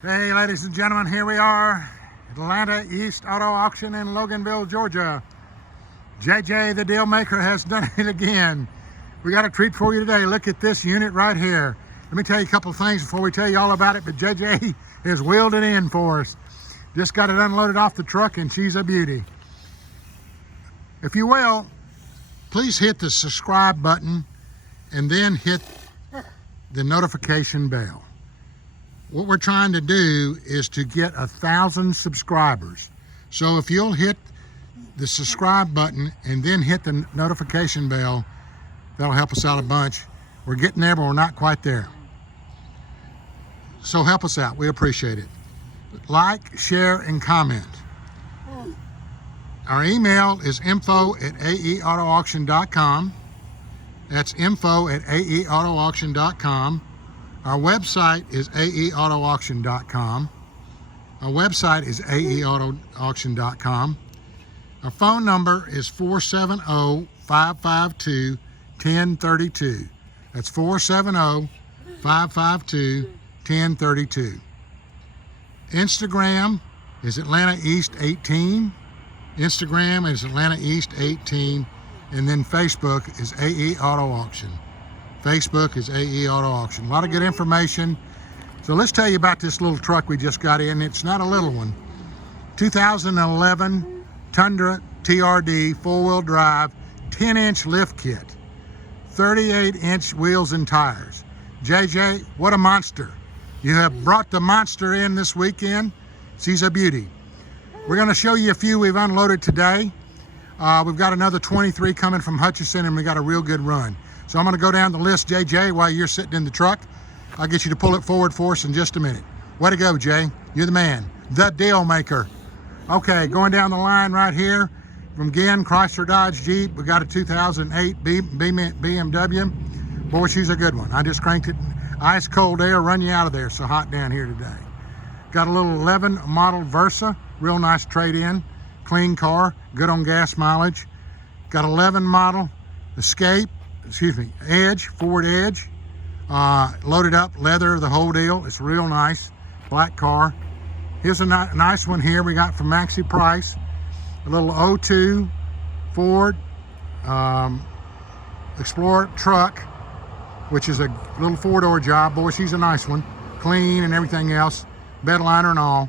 Hey, ladies and gentlemen, here we are, Atlanta East Auto Auction in Loganville, Georgia. JJ, the deal maker, has done it again. We got a treat for you today. Look at this unit right here. Let me tell you a couple of things before we tell you all about it, but JJ has wheeled it in for us. Just got it unloaded off the truck, and she's a beauty. If you will, please hit the subscribe button and then hit the notification bell. What we're trying to do is to get 1,000 subscribers. So if you'll hit the subscribe button and then hit the notification bell, that'll help us out a bunch. We're getting there, but we're not quite there. So help us out. We appreciate it. Like, share, and comment. Our email is info@aeautoauction.com. That's info@aeautoauction.com. Our website is aeautoauction.com. Our website is aeautoauction.com. Our phone number is 470-552-1032. That's 470-552-1032. Instagram is Atlanta East 18. Instagram is Atlanta East 18. And then Facebook is AE Auto Auction. Facebook is AE Auto Auction. A lot of good information. So let's tell you about this little truck we just got in. It's not a little one. 2011 Tundra TRD 4-wheel drive 10-inch lift kit. 38-inch wheels and tires. JJ, what a monster. You have brought the monster in this weekend. She's a beauty. We're going to show you a few we've unloaded today. We've got another 23 coming from Hutchinson, and we got a real good run. So I'm going to go down the list, JJ, while you're sitting in the truck. I'll get you to pull it forward for us in just a minute. Way to go, Jay. You're the man, the deal maker. Okay, going down the line right here from GINN, Chrysler, Dodge, Jeep. We got a 2008 BMW. Boy, she's a good one. I just cranked it. Ice cold air, run you out of there. So hot down here today. Got a little 11 model Versa. Real nice trade-in. Clean car, good on gas mileage. Got 11 model Edge, Ford Edge. Loaded up, leather, the whole deal. It's real nice, black car. Here's a nice one here we got from MAXIE price. A little 02 Ford Explorer truck, which is a little 4-door job. Boy, she's a nice one. Clean and everything else, bed liner and all.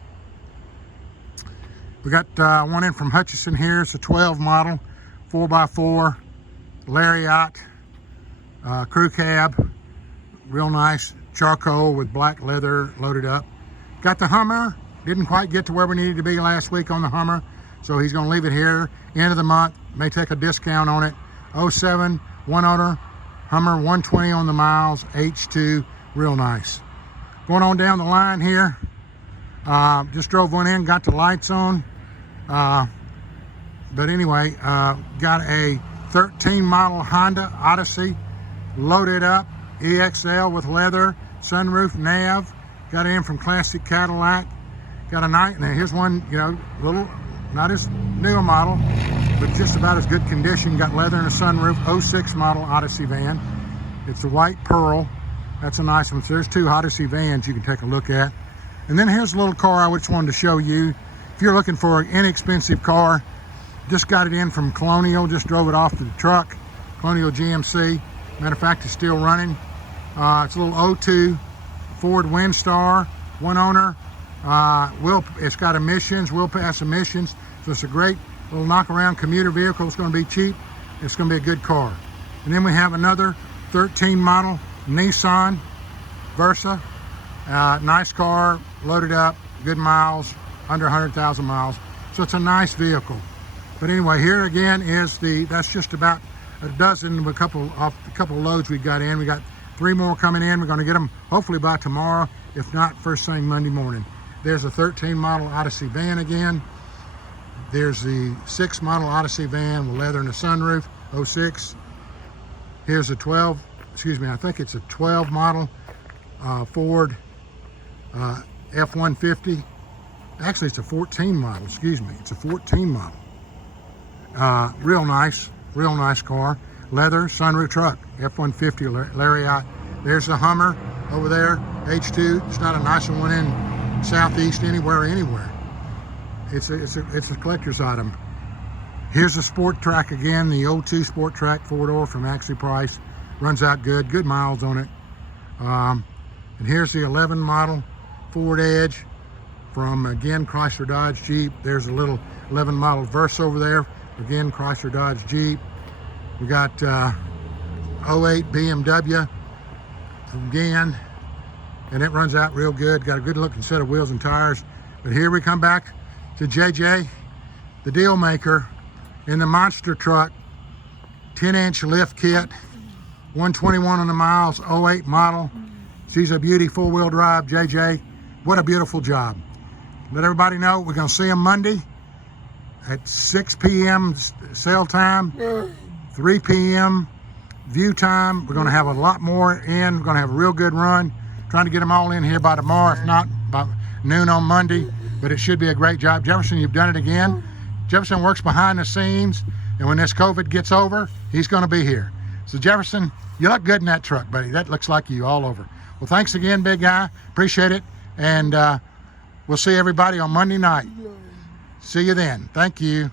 We got one in from Hutchinson here. It's a 12 model, 4x4, Lariat, crew cab, real nice, charcoal with black leather loaded up. Got the Hummer, didn't quite get to where we needed to be last week on the Hummer, so he's gonna leave it here. End of the month, may take a discount on it. 07, one owner, Hummer, 120 on the miles, H2, real nice. Going on down the line here, just drove one in, got the lights on. But anyway, got a 13 model Honda Odyssey, loaded up, EXL with leather, sunroof, nav. Got it in from Classic Cadillac. Got a night, now here's one, you know, little, not as new a model, but just about as good condition. Got leather and a sunroof, 06 model Odyssey van. It's a white pearl. That's a nice one. So there's two Odyssey vans you can take a look at. And then here's a little car I just wanted to show you. If you're looking for an inexpensive car, just got it in from Colonial, just drove it off to the truck. Colonial GMC. Matter of fact, it's still running. It's a little 02 Ford Windstar, one owner. It's got emissions, will pass emissions. So it's a great little knock-around commuter vehicle. It's going to be cheap. It's going to be a good car. And then we have another 13 model Nissan Versa. Nice car, loaded up, good miles, under 100,000 miles. So it's a nice vehicle. But anyway, here again is that's just about a dozen, a couple of loads we got in. We got 3 more coming in. We're going to get them hopefully by tomorrow, if not first thing Monday morning. There's a 13 model Odyssey van again. There's the 6 model Odyssey van with leather and a sunroof, 06. Here's a 12, I think it's a 12 model Ford F-150. Actually, it's a 14 model, It's a 14 model. Real nice car. Leather, sunroof truck, F-150 Lariat. There's the Hummer over there, H2. It's not a nicer one in Southeast, anywhere. It's a collector's item. Here's the Sport Track again, the 02 Sport Track 4-door from MAXIE price. Runs out good miles on it. And here's the 11 model Ford Edge from, again, Chrysler Dodge Jeep. There's a little 11 model Versa over there, again, Chrysler Dodge Jeep. We got 08 BMW from GINN, and it runs out real good. Got a good looking set of wheels and tires. But here we come back to JJ, the deal maker, in the monster truck, 10-inch lift kit, 121 on the miles, 08 model. She's a beauty, 4-wheel drive, JJ. What a beautiful job. Let everybody know we're gonna see them Monday at 6 p.m. sale time, 3 p.m. view time. We're gonna have a lot more in. We're gonna have a real good run. Trying to get them all in here by tomorrow, if not by noon on Monday, but it should be a great job. Jefferson, you've done it again. Jefferson works behind the scenes, and when this COVID gets over, he's gonna be here. So Jefferson, you look good in that truck, buddy. That looks like you all over. Well, thanks again, big guy. Appreciate it. And we'll see everybody on Monday night. See you then. Thank you.